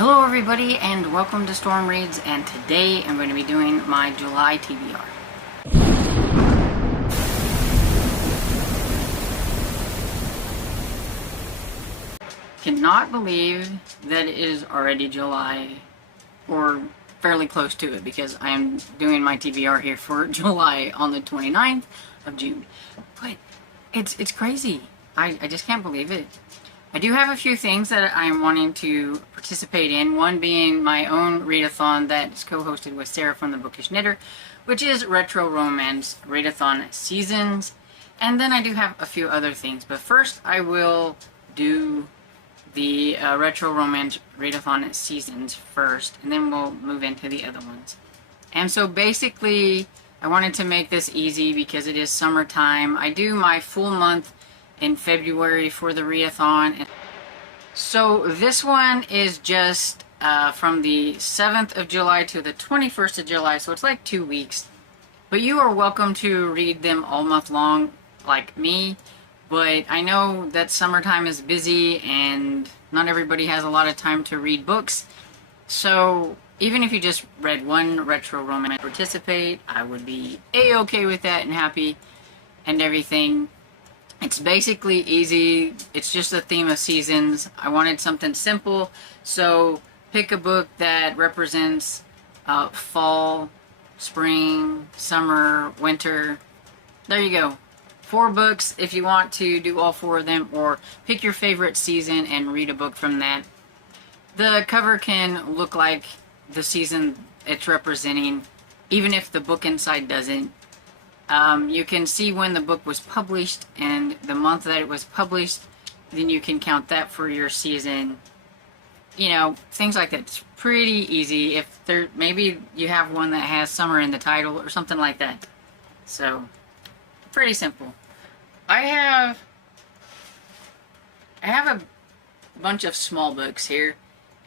Hello everybody and welcome to Storm Reads, and today I'm going to be doing my July TBR. Cannot believe that it is already July, or fairly close to it, because I am doing my TBR here for July on the 29th of June. But it's crazy. I just can't believe it. I do have a few things that I'm wanting to participate in, one being my own readathon that's co-hosted with Sarah from the Bookish Knitter, which is Retro Romance Readathon Seasons, and then I do have a few other things. But first I will do the Retro Romance Readathon Seasons first, and then we'll move into the other ones. And so basically I wanted to make this easy because it is summertime. I do my full month in February for the readathon. So this one is just from the 7th of July to the 21st of July, so it's like 2 weeks. But you are welcome to read them all month long like me, but I know that summertime is busy and not everybody has a lot of time to read books. So even if you just read one retro romance participate, I would be a-okay with that and happy and everything. It's basically easy. It's just a theme of seasons. I wanted something simple, so pick a book that represents fall, spring, summer, winter. There you go. 4 books if you want to do all 4 of them, or pick your favorite season and read a book from that. The cover can look like the season it's representing, even if the book inside doesn't. You can see when the book was published and the month that it was published, then you can count that for your season. You know, things like that. It's pretty easy. If there, maybe you have one that has summer in the title or something like that. So, pretty simple. I have a bunch of small books here.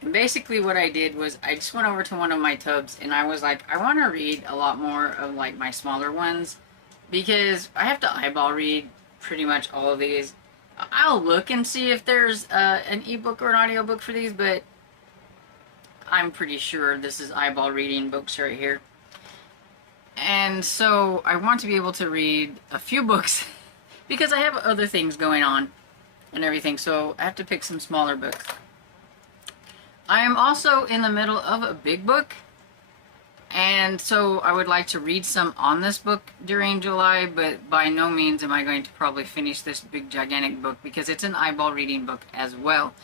And basically what I did was I just went over to one of my tubs and I was like, I want to read a lot more of like my smaller ones, because I have to eyeball read pretty much all of these. I'll look and see if there's an ebook or an audiobook for these, but I'm pretty sure this is eyeball reading books right here. And so I want to be able to read a few books because I have other things going on and everything, so I have to pick some smaller books. I am also in the middle of a big book, and so I would like to read some on this book during July, but by no means am I going to probably finish this big gigantic book because it's an eyeball reading book as well.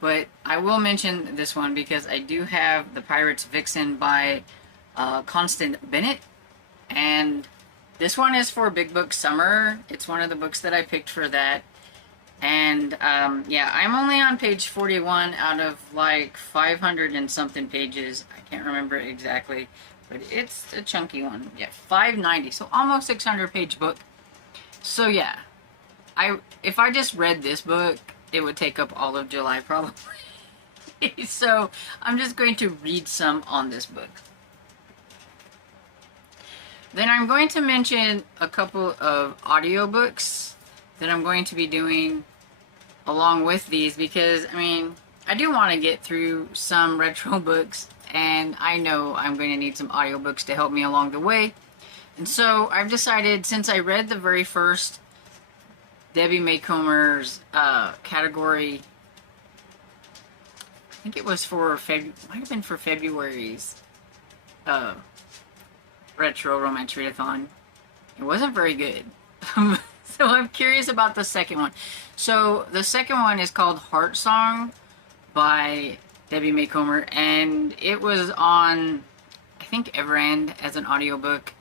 But I will mention this one because I do have The Pirate's Vixen by Constance Bennett, and this one is for Big Book Summer. It's one of the books that I picked for that. And yeah, I'm only on page 41 out of like 500 and something pages. I can't remember exactly, but it's a chunky one. Yeah, 590, so almost 600 page book. So yeah, if I just read this book, it would take up all of July probably. So I'm just going to read some on this book. Then I'm going to mention a couple of audiobooks that I'm going to be doing along with these, because I mean, I do want to get through some retro books, and I know I'm going to need some audiobooks to help me along the way. And so I've decided, since I read the very first Debbie Maycomer's category, I think it was for might have been for February's Retro Romance Readathon. It wasn't very good. So I'm curious about the second one. So the second one is called Heart Song by Debbie Maycomer, and it was on, I think, Everand as an audiobook.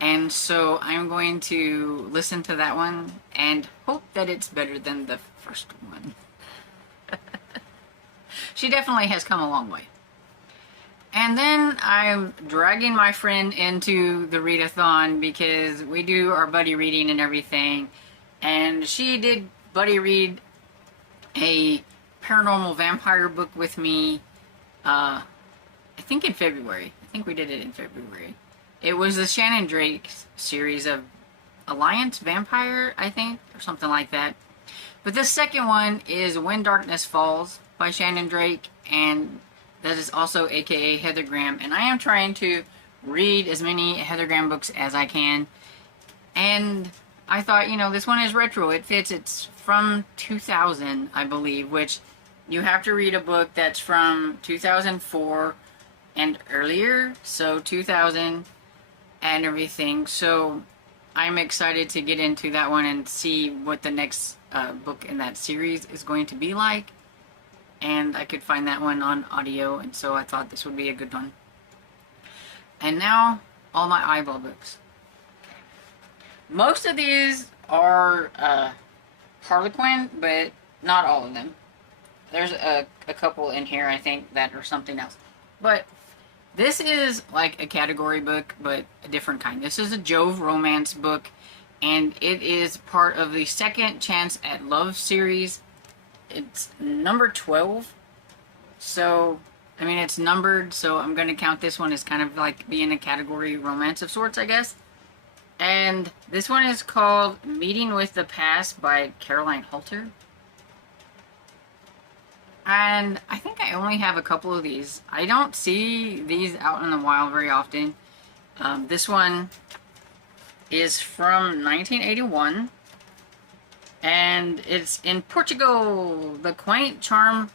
And so I'm going to listen to that one and hope that it's better than the first one. She definitely has come a long way. And then I'm dragging my friend into the readathon because we do our buddy reading and everything. And she did buddy read a paranormal vampire book with me, I think in February. I think we did it in February. It was the Shannon Drake series of Alliance Vampire, I think, or something like that. But this second one is When Darkness Falls by Shannon Drake, and that is also aka Heather Graham, and I am trying to read as many Heather Graham books as I can. And I thought, you know, this one is retro. It fits. It's from 2000, I believe, which you have to read a book that's from 2004 and earlier, so 2000 and everything. So I'm excited to get into that one and see what the next book in that series is going to be like. And I could find that one on audio, and so I thought this would be a good one. And now, all my eyeball books. Most of these are Harlequin, but not all of them. There's a couple in here, I think, that are something else. But this is like a category book, but a different kind. This is a Jove romance book, and it is part of the Second Chance at Love series. It's number 12. So, I mean, it's numbered, so I'm going to count this one as kind of like being a category romance of sorts, I guess. And this one is called Meeting with the Past by Caroline Halter. And I think I only have a couple of these. I don't see these out in the wild very often. This one is from 1981. And it's in Portugal. The quaint charm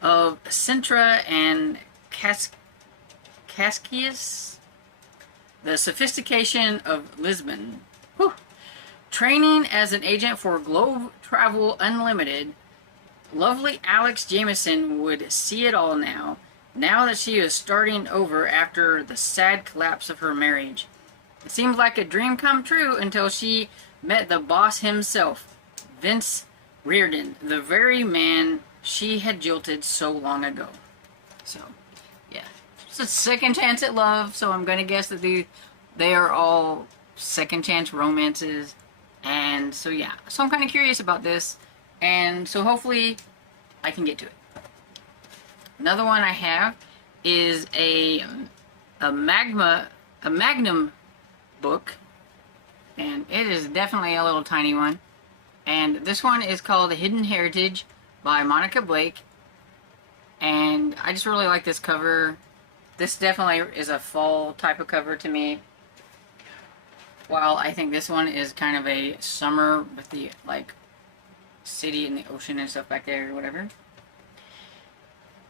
of Sintra and Casquias. The sophistication of Lisbon. Whew. Training as an agent for Globe Travel Unlimited, lovely Alex Jameson would see it all now that she is starting over after the sad collapse of her marriage. It seemed like a dream come true until she met the boss himself, Vince Reardon, the very man she had jilted so long ago. So, yeah. It's a second chance at love, so I'm going to guess that they are all second chance romances. And so, yeah. So I'm kind of curious about this. And so hopefully I can get to it. Another one I have is a Magnum book. And it is definitely a little tiny one. And this one is called Hidden Heritage by Monica Blake. And I just really like this cover. This definitely is a fall type of cover to me. While I think this one is kind of a summer with the, like, city and the ocean and stuff back there or whatever.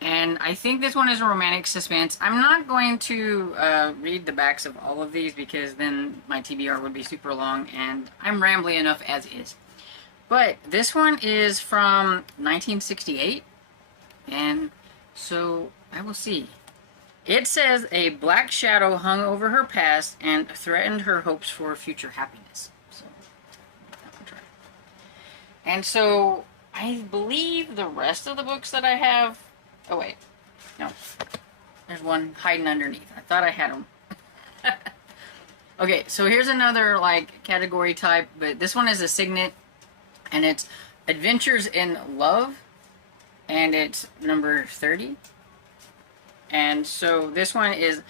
And I think this one is a romantic suspense. I'm not going to read the backs of all of these because then my TBR would be super long and I'm rambly enough as is. But this one is from 1968, and so I will see. It says a black shadow hung over her past and threatened her hopes for future happiness. So, that one try. And so, I believe the rest of the books that I have... Oh, wait. No. There's one hiding underneath. I thought I had them. Okay, so here's another, like, category type, but this one is a signet. And it's Adventures in Love, and it's number 30. And so this one is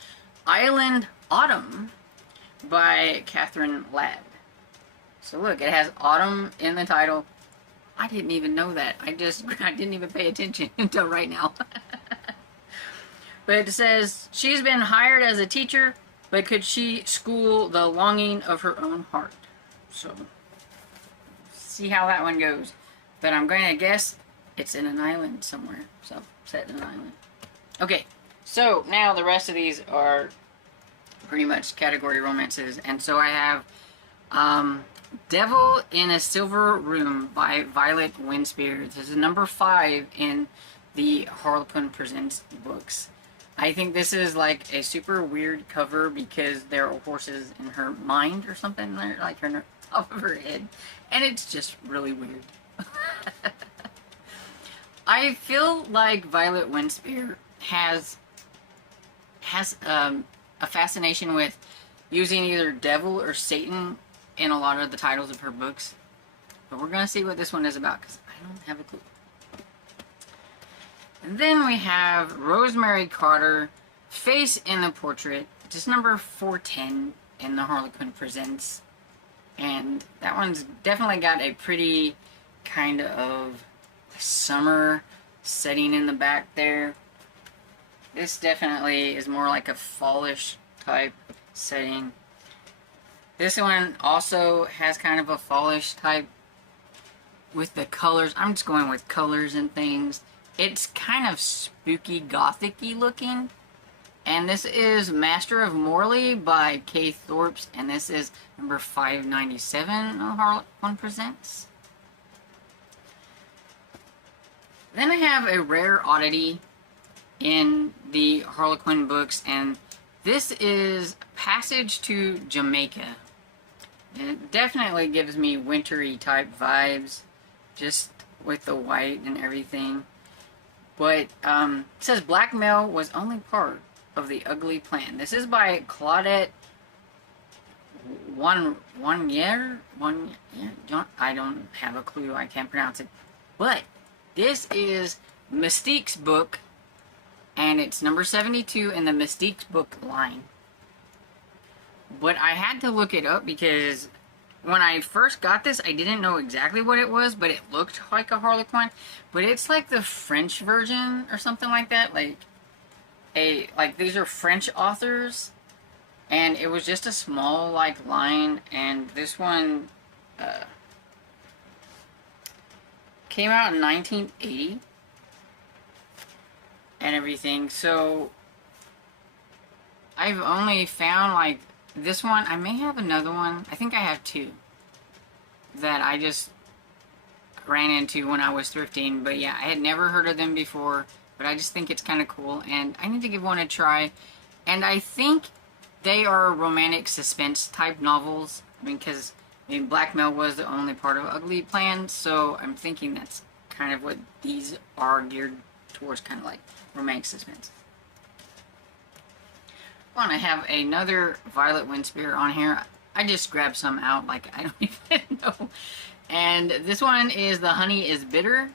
Island Autumn by Catherine Ladd. So look, it has autumn in the title. I didn't even know that. I didn't even pay attention until right now. But it says, she's been hired as a teacher, but could she school the longing of her own heart? So... see how that one goes. But I'm going to guess it's in an island somewhere. So, set in an island. Okay, so now the rest of these are pretty much category romances. And so I have Devil in a Silver Room by Violet Winspear. This is number 5 in the Harlequin Presents books. I think this is like a super weird cover because there are horses in her mind or something, like her top of her head. And it's just really weird. I feel like Violet Winspear has a fascination with using either devil or Satan in a lot of the titles of her books. But we're going to see what this one is about because I don't have a clue. And then we have Rosemary Carter, Face in the Portrait, just number 410 in the Harlequin Presents. And that one's definitely got a pretty kind of summer setting in the back there. This definitely is more like a fallish type setting. This one also has kind of a fallish type with the colors. I'm just going with colors and things. It's kind of spooky gothic-y looking. And this is Master of Morley by Kay Thorpe, and this is number 597 of Harlequin Presents. Then I have a rare oddity in the Harlequin books, and this is Passage to Jamaica. And it definitely gives me wintry type vibes, just with the white and everything. But it says blackmail was only part of the ugly plan. This is by Claudette one year. I don't have a clue. I can't pronounce it. But this is Mystique's book, and it's number 72 in the Mystique's book line. But I had to look it up because when I first got this, I didn't know exactly what it was, but it looked like a Harlequin. But it's like the French version or something like that. Like these are French authors, and it was just a small like line, and this one came out in 1980 and everything. So I've only found like this one. I may have another one. I think I have two that I just ran into when I was thrifting, but yeah, I had never heard of them before. But I just think it's kind of cool, and I need to give one a try. And I think they are romantic suspense type novels. I mean, because blackmail was the only part of Ugly Plan, so I'm thinking that's kind of what these are geared towards, kind of like romantic suspense. Well, and I have another Violet Windspear on here. I just grabbed some out, like I don't even know. And this one is The Honey is Bitter,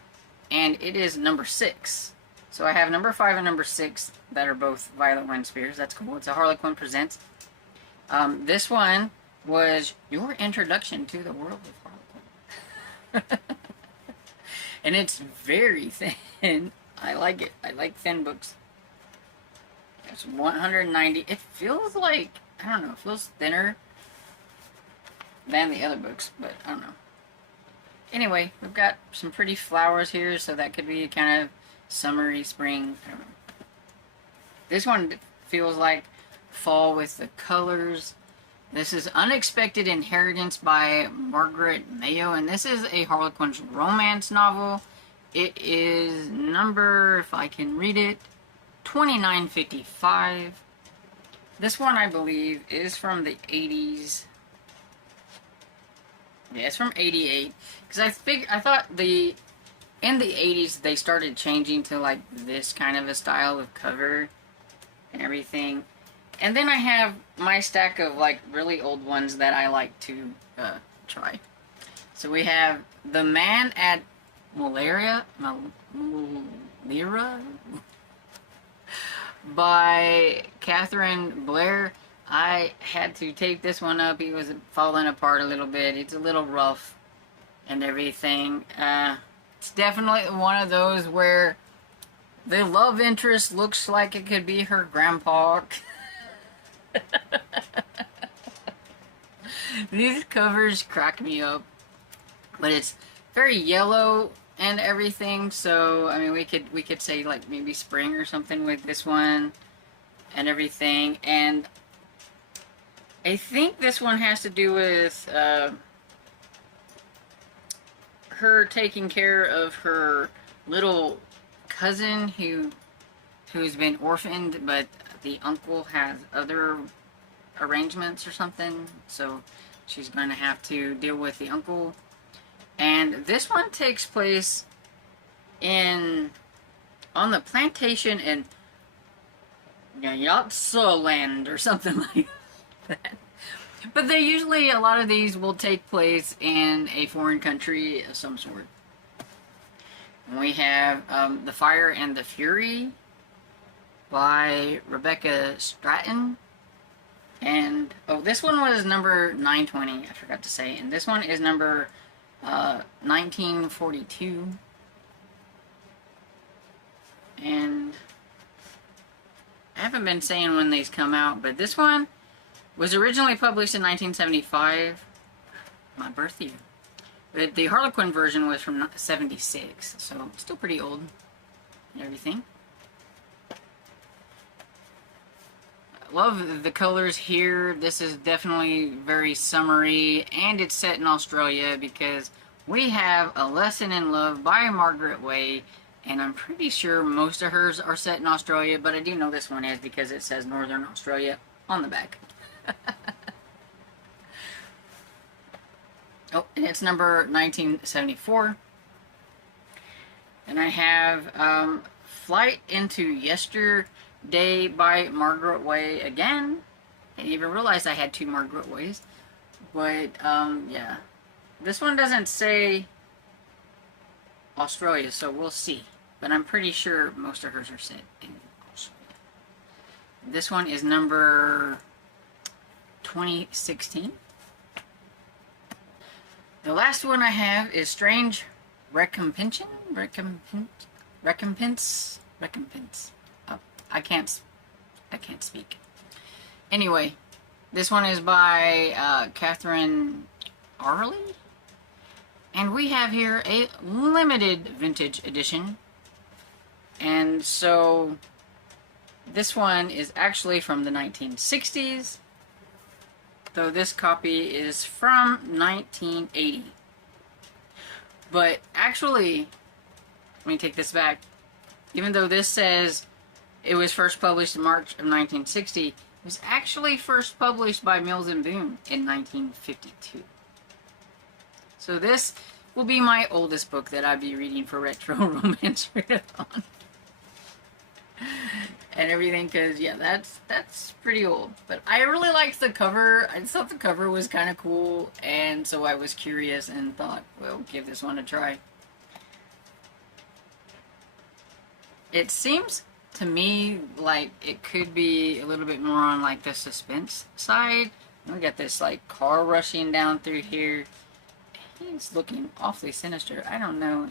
and it is number 6. So I have number 5 and number 6 that are both Violet Windspears. That's cool. It's a Harlequin Presents. This one was your introduction to the world of Harlequin. And it's very thin. I like it. I like thin books. It's 190. It feels like, I don't know, it feels thinner than the other books, but I don't know. Anyway, we've got some pretty flowers here, so that could be kind of summery, spring, I don't know. This one feels like fall with the colors. This is Unexpected Inheritance by Margaret Mayo, and this is a Harlequin's romance novel. It is number, if I can read it, 2955. This one, I believe, is from the 80s. Yeah, it's from 88. Because I thought in the 80s, they started changing to like this kind of a style of cover and everything. And then I have my stack of like really old ones that I like to try. So we have The Man at Malera by Catherine Blair. I had to tape this one up. He was falling apart a little bit. It's a little rough and everything. It's definitely one of those where the love interest looks like it could be her grandpa. These covers crack me up. But it's very yellow and everything, so I mean we could say like maybe spring or something with this one and everything. And I think this one has to do with her taking care of her little cousin who's been orphaned, but the uncle has other arrangements or something, so she's going to have to deal with the uncle. And this one takes place on the plantation in Yatsaland or something like that. But they usually, a lot of these will take place in a foreign country of some sort. And we have The Fire and the Fury by Rebecca Stratton. And, oh, this one was number 920, I forgot to say. And this one is number 1942. And haven't been saying when these come out, but this one was originally published in 1975, my birth year. But the Harlequin version was from 76, so still pretty old and everything. Love the colors here. This is definitely very summery, and it's set in Australia because we have A Lesson in Love by Margaret Way, and I'm pretty sure most of hers are set in Australia, but I do know this one is because it says Northern Australia on the back. Oh, and it's number 1974. And I have Flight into Yesterday by Margaret Way again. I didn't even realize I had two Margaret Ways. But, yeah. This one doesn't say Australia, so we'll see. But I'm pretty sure most of hers are set in Australia. This one is number 2016. The last one I have is Strange Recompense. Oh, I can't speak. Anyway, this one is by Catherine Arley, and we have here a limited vintage edition. And so this one is actually from the 1960s. Though this copy is from 1980. But actually, let me take this back. Even though this says it was first published in March of 1960, it was actually first published by Mills and Boon in 1952. So this will be my oldest book that I'll be reading for Retro Romance Readathon. And everything, because yeah, that's pretty old. But I really liked the cover. I thought the cover was kind of cool, and so I was curious and thought, well, give this one a try. It seems to me like it could be a little bit more on like the suspense side. We got this like car rushing down through here. He's looking awfully sinister. I don't know.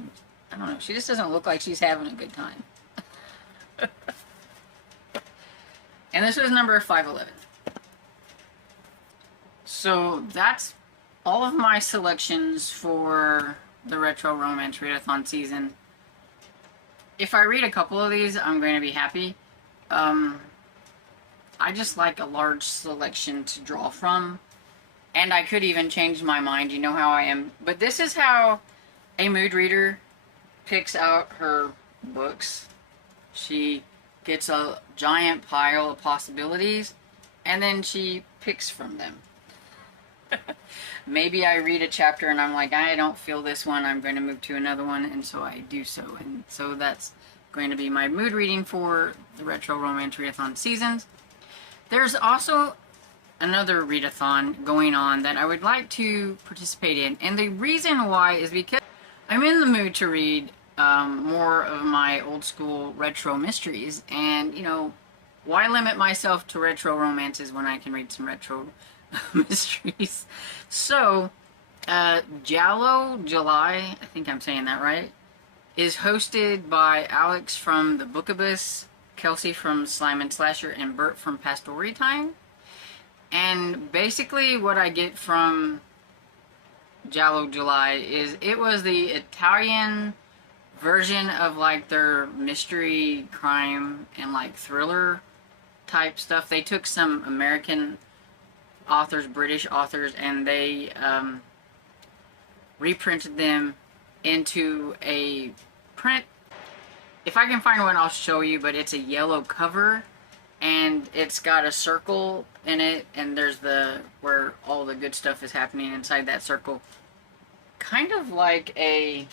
She just doesn't look like she's having a good time. And this was number 511. So that's all of my selections for the Retro Romance Readathon season. If I read a couple of these, I'm going to be happy. I just like a large selection to draw from. And I could even change my mind, you know how I am. But this is how a mood reader picks out her books. She gets a giant pile of possibilities, and then she picks from them. Maybe I read a chapter and I'm like, I don't feel this one, I'm going to move to another one, and so I do so. And so that's going to be my mood reading for the Retro Romance Readathon seasons. There's also another readathon going on that I would like to participate in, and the reason why is because I'm in the mood to read more of my old school retro mysteries, and you know, why limit myself to retro romances when I can read some retro mysteries? So Giallo July, I think I'm saying that right, is hosted by Alex from the Bookabus, Kelsey from Slime and Slasher, and Bert from Pastory Time. And basically what I get from Giallo July is it was the Italian version of like their mystery, crime, and like thriller type stuff. They took some American authors, British authors, and they reprinted them into a print. If I can find one, I'll show you, but it's a yellow cover, and it's got a circle in it, and there's the where all the good stuff is happening inside that circle. Kind of like a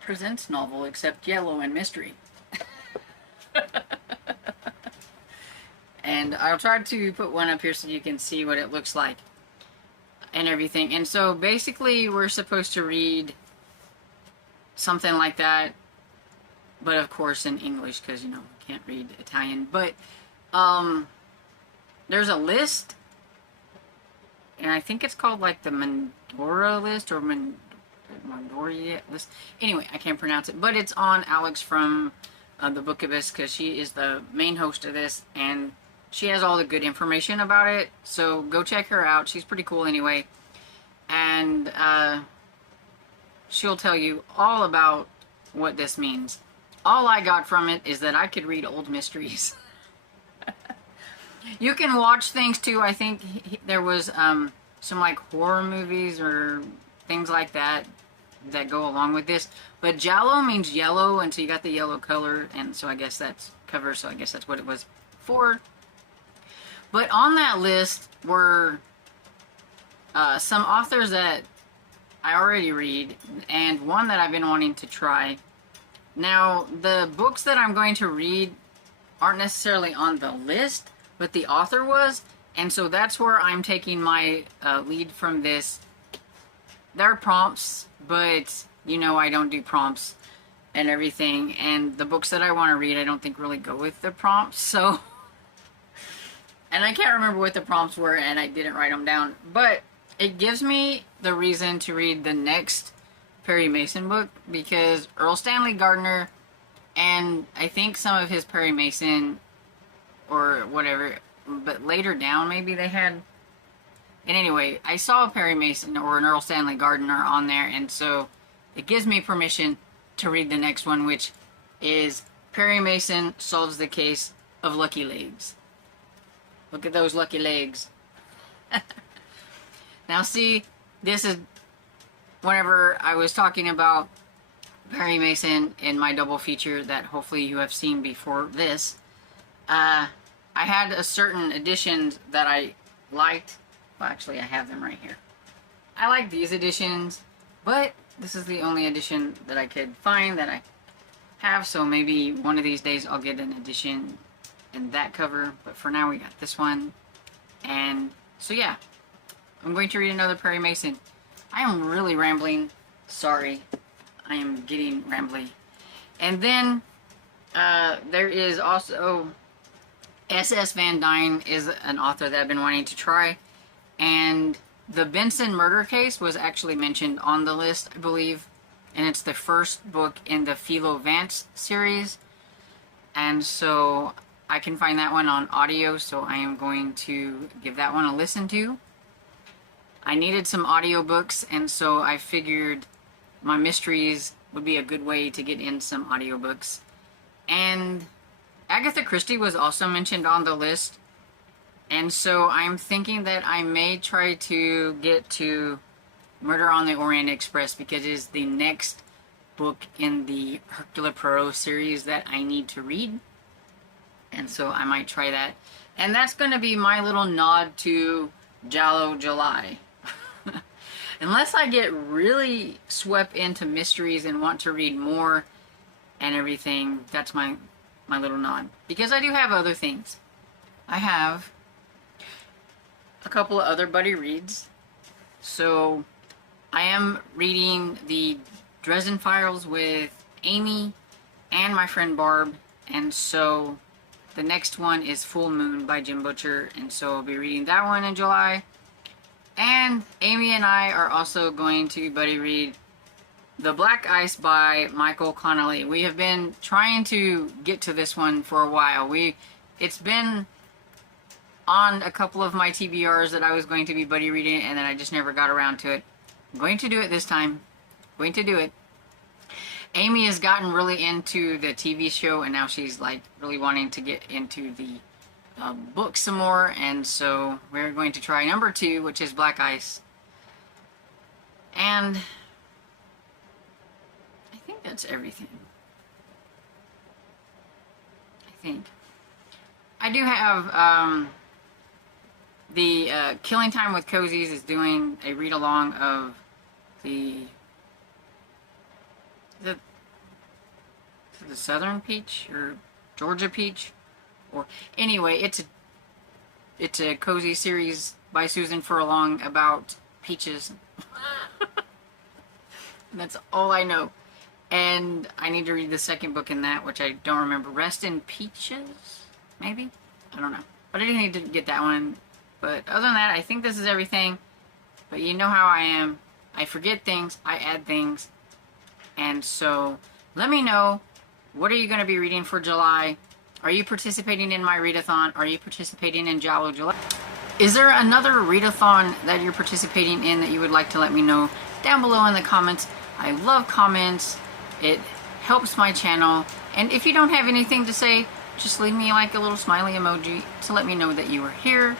Presents novel, except yellow and mystery. And I'll try to put one up here so you can see what it looks like and everything. And so basically we're supposed to read something like that, but of course in English, because you know we can't read Italian. But there's a list, and I think it's called like the Mandora list or Mandoria list. Anyway, I can't pronounce it, but it's on Alex from the Book Abyss, because she is the main host of this, and she has all the good information about it. So go check her out. She's pretty cool anyway. And she'll tell you all about what this means. All I got from it is that I could read old mysteries. You can watch things too. I think there was some like horror movies or things like that that go along with this. But Giallo means yellow, and so you got the yellow color, and so I guess that's cover, so I guess that's what it was for. But on that list were some authors that I already read, and one that I've been wanting to try. Now, the books that I'm going to read aren't necessarily on the list, but the author was, and so that's where I'm taking my lead from this. They're prompts, but you know I don't do prompts and everything, and the books that I want to read I don't think really go with the prompts, so... And I can't remember what the prompts were, and I didn't write them down, but it gives me the reason to read the next Perry Mason book, because Earl Stanley Gardner, and I think some of his Perry Mason, or whatever, but later down maybe they had... And anyway, I saw a Perry Mason or an Earl Stanley Gardner on there, and so it gives me permission to read the next one, which is Perry Mason Solves the Case of Lucky Legs. Look at those lucky legs. Now see, this is whenever I was talking about Perry Mason in my double feature that hopefully you have seen before this. I had a certain editions that I liked. Well, actually, I have them right here. I like these editions, but this is the only edition that I could find that I have, so maybe one of these days I'll get an edition in that cover, but for now we got this one. And so yeah, I'm going to read another Perry Mason. I am really rambling. Sorry, I am getting rambly. And then there is also S.S. Van Dyne is an author that I've been wanting to try. And the Benson murder case was actually mentioned on the list, I believe. And it's the first book in the Philo Vance series. And so I can find that one on audio, so I am going to give that one a listen to. I needed some audiobooks, and so I figured my mysteries would be a good way to get in some audiobooks. And Agatha Christie was also mentioned on the list. And so I'm thinking that I may try to get to Murder on the Orient Express, because it is the next book in the Hercule Poirot series that I need to read. And so I might try that. And that's going to be my little nod to Giallo July. Unless I get really swept into mysteries and want to read more and everything, that's my little nod. Because I do have other things. I have a couple of other buddy reads. So I am reading the Dresden Files with Amy and my friend Barb, and so the next one is Full Moon by Jim Butcher, and so I'll be reading that one in July. And Amy and I are also going to buddy read The Black Ice by Michael Connelly. We have been trying to get to this one for a while. It's been on a couple of my TBRs that I was going to be buddy reading, and then I just never got around to it. I'm going to do it this time. I'm going to do it. Amy has gotten really into the TV show, and now she's like really wanting to get into the book some more, and so we're going to try number 2, which is Black Ice. And I think that's everything. I think. I do have the Killing Time with Cozies is doing a read-along of the Southern Peach or Georgia Peach, or anyway, it's a cozy series by Susan Furlong about peaches. That's all I know, and I need to read the second book in that, which I don't remember. Rest in Peaches, maybe, I don't know, but I didn't need to get that one. But other than that, I think this is everything. But you know how I am. I forget things, I add things. And so let me know What are you going to be reading for July? Are you participating in my readathon? Are you participating in Giallo July? Is there another readathon that you're participating in that you would like to let me know down below in the comments? I love comments. It helps my channel. And if you don't have anything to say, just leave me like a little smiley emoji to let me know that you are here.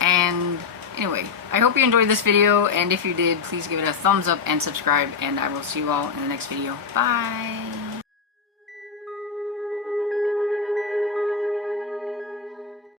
And anyway, I hope you enjoyed this video, and if you did, please give it a thumbs up and subscribe, and I will see you all in the next video. Bye!